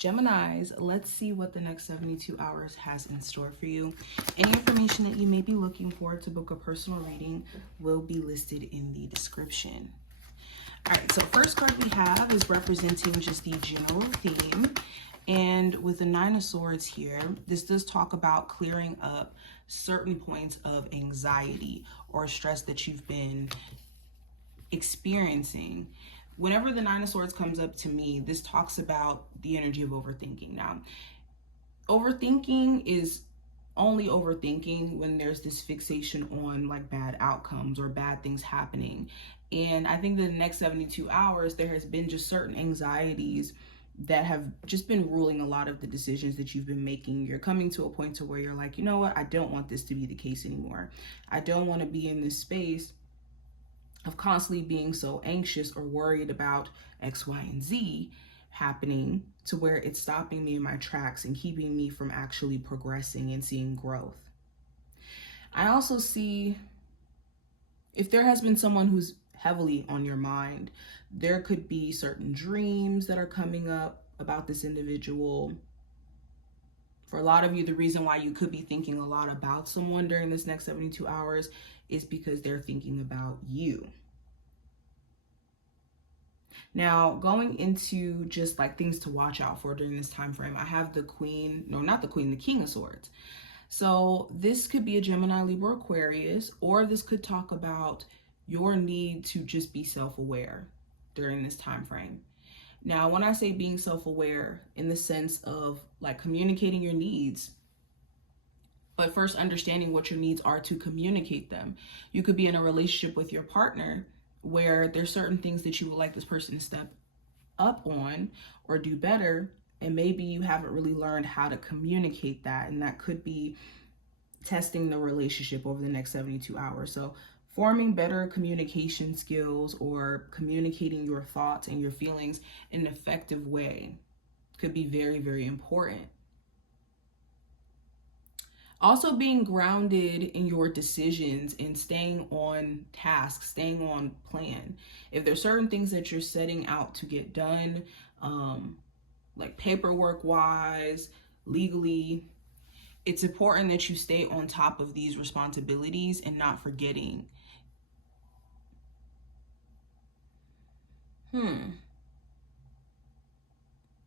Geminis, let's see what the next 72 hours has in store for you. Any information that you may be looking for to book a personal reading will be listed in the description. All right, so first card we have is representing just the general theme. And with the Nine of Swords here, this does talk about clearing up certain points of anxiety or stress that you've been experiencing. Whenever the Nine of Swords comes up to me, this talks about the energy of overthinking. Now, overthinking is only overthinking when there's this fixation on like bad outcomes or bad things happening. And I think that the next 72 hours, there has been just certain anxieties that have just been ruling a lot of the decisions that you've been making. You're coming to a point to where you're like, you know what? I don't want this to be the case anymore. I don't want to be in this space of constantly being so anxious or worried about X, Y, and Z happening to where it's stopping me in my tracks and keeping me from actually progressing and seeing growth. I also see if there has been someone who's heavily on your mind, there could be certain dreams that are coming up about this individual. For a lot of you, the reason why you could be thinking a lot about someone during this next 72 hours is because they're thinking about you. Now, going into just like things to watch out for during this time frame, I have the Queen, no, not the Queen, the King of Swords. So this could be a Gemini, Libra, Aquarius, or this could talk about your need to just be self-aware during this time frame. Now, when I say being self-aware in the sense of like communicating your needs, but first understanding what your needs are to communicate them. You could be in a relationship with your partner where there's certain things that you would like this person to step up on or do better, and maybe you haven't really learned how to communicate that, and that could be testing the relationship over the next 72 hours. So forming better communication skills or communicating your thoughts and your feelings in an effective way could be very, very important. Also being grounded in your decisions and staying on task, staying on plan. If there's certain things that you're setting out to get done, like paperwork wise, legally, it's important that you stay on top of these responsibilities and not forgetting.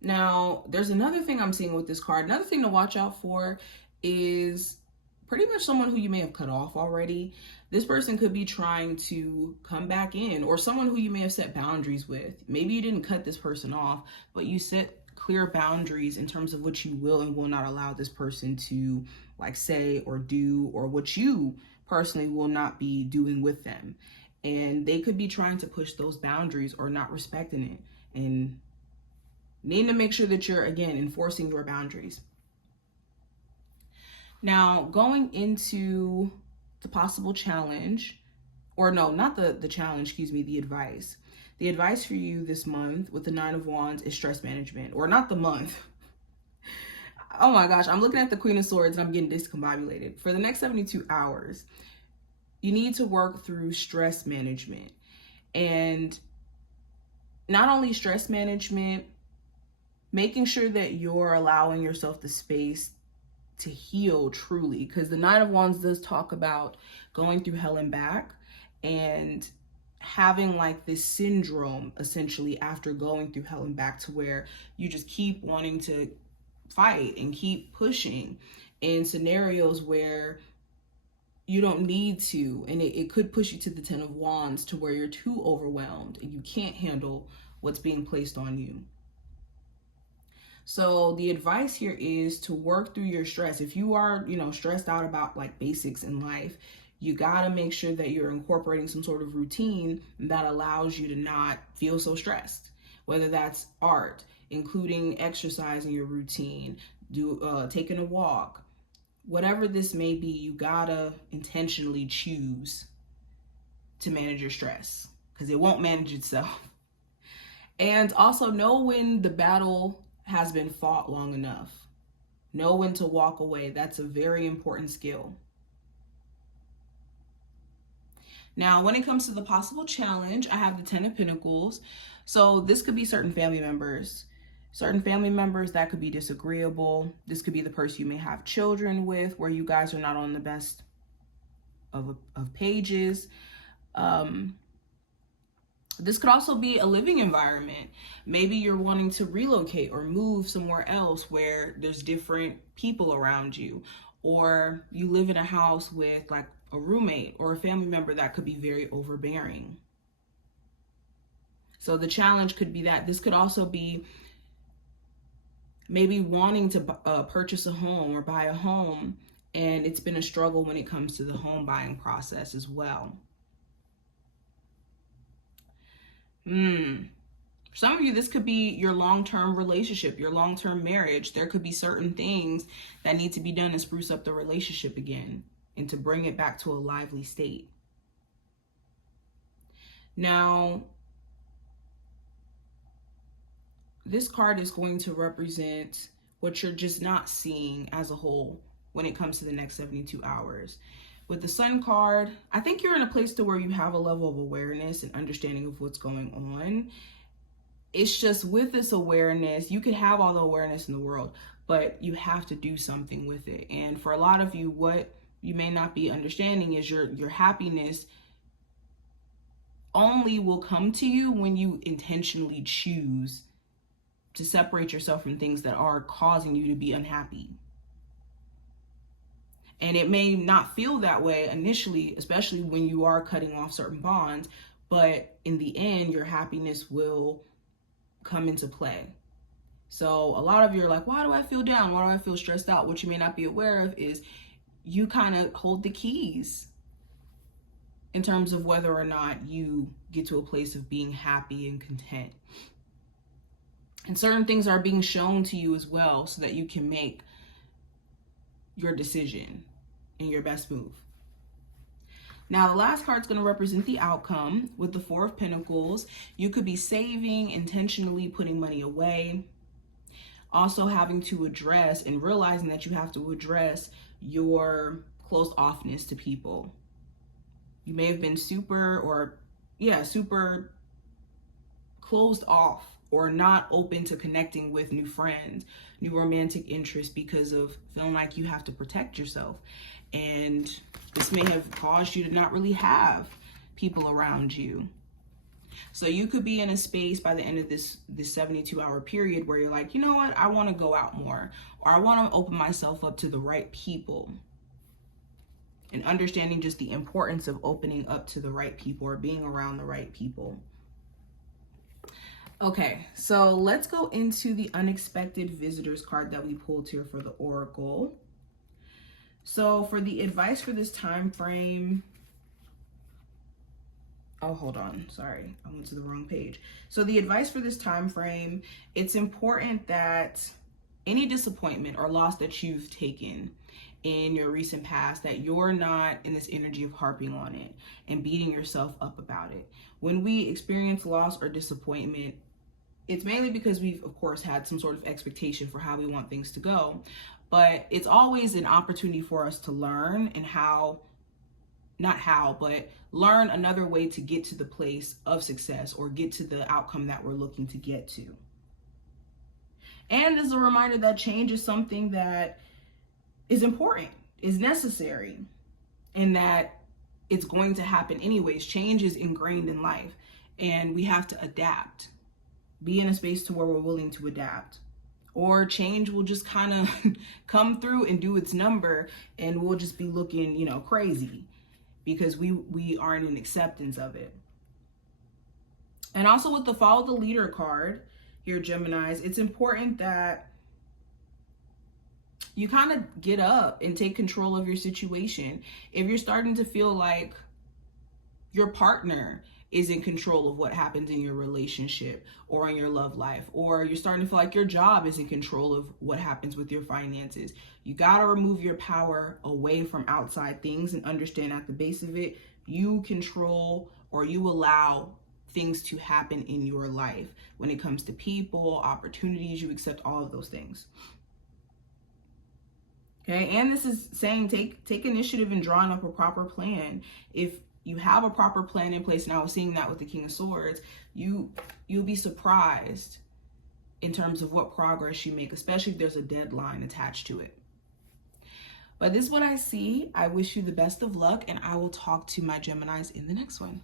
Now, there's another thing I'm seeing with this card. Another thing to watch out for is pretty much someone who you may have cut off already. This person could be trying to come back in, or someone who you may have set boundaries with. Maybe you didn't cut this person off, but you set clear boundaries in terms of what you will and will not allow this person to like say or do, or what you personally will not be doing with them. And they could be trying to push those boundaries or not respecting it, and need to make sure that you're, again, enforcing your boundaries. Now, going into the possible challenge, or no, not the challenge, excuse me, the advice. The advice for you this month with the Nine of Wands is stress management, or not the month. Oh my gosh, I'm looking at the Queen of Swords and I'm getting discombobulated. For the next 72 hours, you need to work through stress management. And not only stress management, making sure that you're allowing yourself the space to heal truly, because the Nine of Wands does talk about going through hell and back and having like this syndrome essentially after going through hell and back, to where you just keep wanting to fight and keep pushing in scenarios where you don't need to, and it could push you to the Ten of Wands, to where you're too overwhelmed and you can't handle what's being placed on you. So the advice here is to work through your stress. If you are, stressed out about like basics in life, you got to make sure that you're incorporating some sort of routine that allows you to not feel so stressed. Whether that's art, including exercise in your routine, taking a walk, whatever this may be, you gotta intentionally choose to manage your stress, because it won't manage itself. And also know when the battle has been fought long enough. Know when to walk away. That's a very important skill. Now, when it comes to the possible challenge, I have the Ten of Pentacles. So this could be certain family members. Certain family members that could be disagreeable. This could be the person you may have children with, where you guys are not on the best of pages. This could also be a living environment. Maybe you're wanting to relocate or move somewhere else where there's different people around you, or you live in a house with like a roommate or a family member that could be very overbearing. So the challenge could be that. This could also be maybe wanting to purchase a home or buy a home, and it's been a struggle when it comes to the home buying process as well. For some of you, this could be your long-term relationship, your long-term marriage. There could be certain things that need to be done to spruce up the relationship again and to bring it back to a lively state. Now, this card is going to represent what you're just not seeing as a whole when it comes to the next 72 hours. With the Sun card, I think you're in a place to where you have a level of awareness and understanding of what's going on. It's just with this awareness, you could have all the awareness in the world, but you have to do something with it. And for a lot of you, what you may not be understanding is your happiness only will come to you when you intentionally choose to separate yourself from things that are causing you to be unhappy. And it may not feel that way initially, especially when you are cutting off certain bonds, but in the end, your happiness will come into play. So a lot of you are like, why do I feel down? Why do I feel stressed out? What you may not be aware of is you kind of hold the keys in terms of whether or not you get to a place of being happy and content. And certain things are being shown to you as well so that you can make your decision and your best move. Now, the last card is going to represent the outcome with the Four of Pentacles. You could be saving, intentionally putting money away, also having to address and realizing that you have to address your closed offness to people. You may have been super closed off or not open to connecting with new friends, new romantic interests because of feeling like you have to protect yourself. And this may have caused you to not really have people around you. So you could be in a space by the end of this 72-hour period where you're like, you know what, I want to go out more, or I want to open myself up to the right people. And understanding just the importance of opening up to the right people or being around the right people. Okay, so let's go into the unexpected visitors card that we pulled here for the Oracle. So for the advice for this time frame, oh, hold on, sorry, I went to the wrong page. So the advice for this time frame, it's important that any disappointment or loss that you've taken in your recent past, that you're not in this energy of harping on it and beating yourself up about it. When we experience loss or disappointment, it's mainly because we've, of course, had some sort of expectation for how we want things to go. But it's always an opportunity for us to learn and learn another way to get to the place of success or get to the outcome that we're looking to get to. And as a reminder that change is something that is important, is necessary, and that it's going to happen anyways. Change is ingrained in life, and we have to adapt. Be in a space to where we're willing to adapt. Or change will just kind of come through and do its number, and we'll just be looking, crazy because we aren't in acceptance of it. And also with the Follow the Leader card here, Geminis, it's important that you kind of get up and take control of your situation. If you're starting to feel like your partner is in control of what happens in your relationship or in your love life, or you're starting to feel like your job is in control of what happens with your finances, you got to remove your power away from outside things and understand at the base of it, you control or you allow things to happen in your life. When it comes to people, opportunities, you accept all of those things. Okay, and this is saying take initiative in drawing up a proper plan. If you have a proper plan in place, and I was seeing that with the King of Swords, you'll be surprised in terms of what progress you make, especially if there's a deadline attached to it. But this is what I see. I wish you the best of luck, and I will talk to my Geminis in the next one.